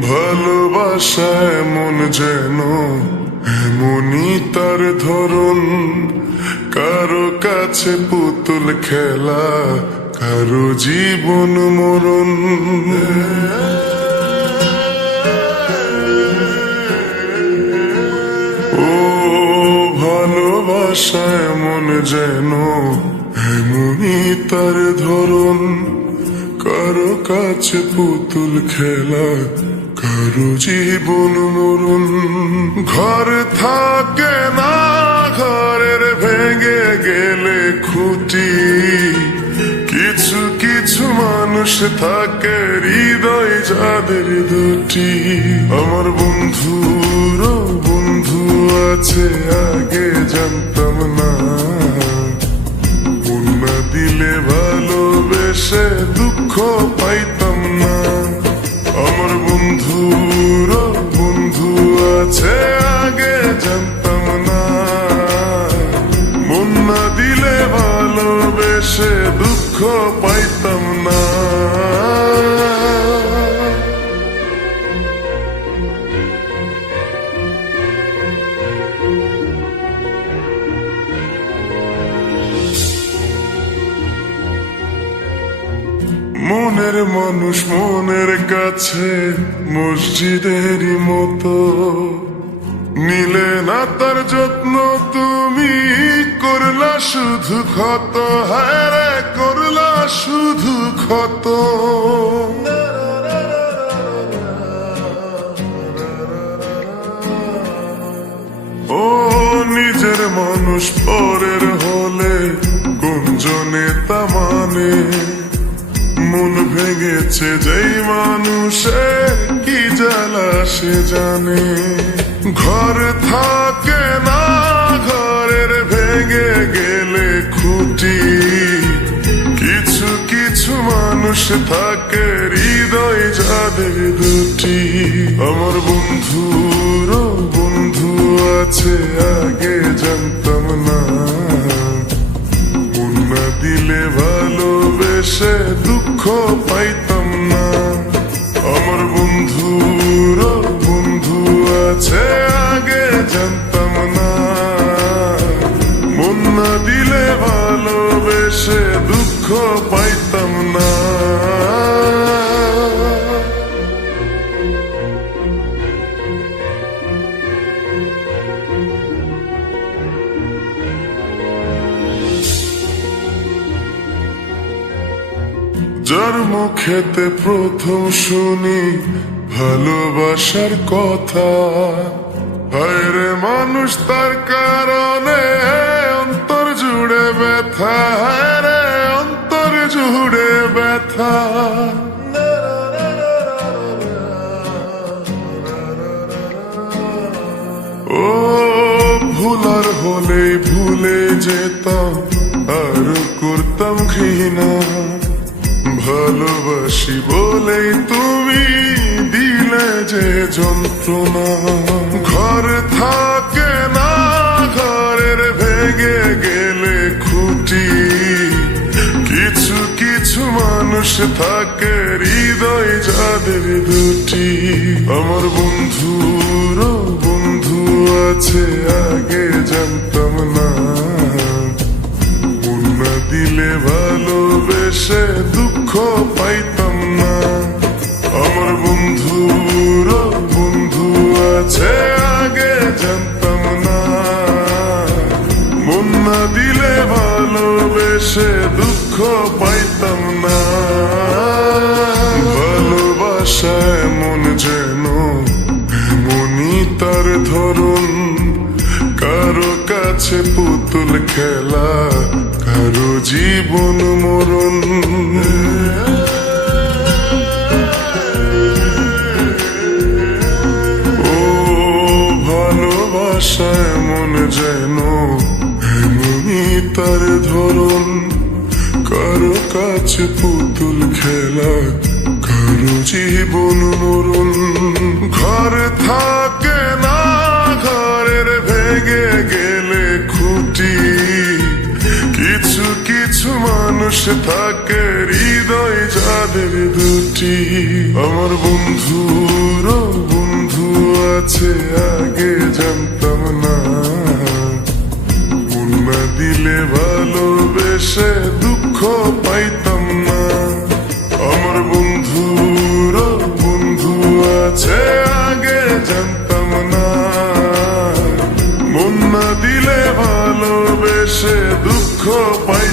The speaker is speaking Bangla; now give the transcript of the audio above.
ভালোবাসা এমন যেন এমনই তার ধরন, কারো কাছে পুতুল খেলা, কারো জীবন মরণ। ও ভালোবাসা এমন যেন এমনই তার ধরন, কারো কাছে পুতুল খেলা, কারো জীবন মরণ। ঘর থাকে না, ঘরের ভেঙে গেলে খুঁটি, কিছু কিছু মানুষ থাকে হৃদয় যাদের দুটি। আমার বন্ধুর বন্ধু আছে আগে জানতাম না, মন না দিলে ভালোবেসে দুঃখ পাইতাম না। আমার বন্ধুর বন্ধু আছে আগে জানতাম না, মন না দিলে ভালোবেসে দুঃখ পাইতাম না। মনের মানুষ মনের কাছে মসজিদেরই মতো, নিলে না তার যত্ন তুমি করলা শুধু ক্ষত। হায় রে করলা শুধু ক্ষত। ও নিজের মানুষ পরের হলে কোনজনে তা মানে, মন ভেঙেছে যেই মানুষে কি জ্বালা সে জানে। ঘর থাকে না, ঘরের ভেঙে গেলে খুঁটি, কিছু কিছু মানুষ থাকে হৃদয় যাদের দুটি। আমার বন্ধুর বন্ধু আছে আগে জানতাম না, মন না দিলে ভালোবেসে দুঃখ পাইতাম না। আমার বন্ধুর বন্ধু আছে আগে জানতাম না, মন না দিলে ভালোবেসে দুঃখ পাইতাম না। যার মুখেতে প্রথম শুনি ভালোবাসার কথা, হায় রে মানুষ তার কারণে অন্তর জুড়ে ব্যথা। হায় রে অন্তর জুড়ে ব্যথা। ও ভুলার হলেই ভুলে যেতাম, আর করতাম ঘৃণা। ভালোবাসি বলেই তুমি দিলে যে যন্ত্রণা। ঘর থাকে না, ঘরের ভেঙে গেলে খুঁটি, কিছু কিছু মানুষ থাকে হৃদয় যাদের দুটি। আমার বন্ধুর বন্ধু আছে আগে জানতাম না, মন না দিলে ভালোবেসে দুঃখ পাইতাম না। আমার বন্ধুর বন্ধু আছে আগে জানতাম না, মন না দিলে ভালোবেসে দুঃখ পাইতাম না। ভালোবাসা এমন যেন এমনই তার ধরন, কারো কাছে পুতুল খেলা, কারো জীবন মরণ। ও ভালোবাসা এমন যেন এমনই তার ধরন, কারো কাছে পুতুল খেলা, কারো জীবন মরণ। ঘর থাকে না, ঘরের ভেঙে গেলে খুঁটি, কিছু কিছু মানুষ থাকে হৃদয় যাদের দুটি। আমার বন্ধুর বন্ধু আছে আগে জানতাম না, মন না দিলে ভালোবেসে দুঃখ পাইতাম না। আমার বন্ধুর বন্ধু আছে আগে জানতাম না, মন না দিলে ভালোবেসে দুঃখ পাই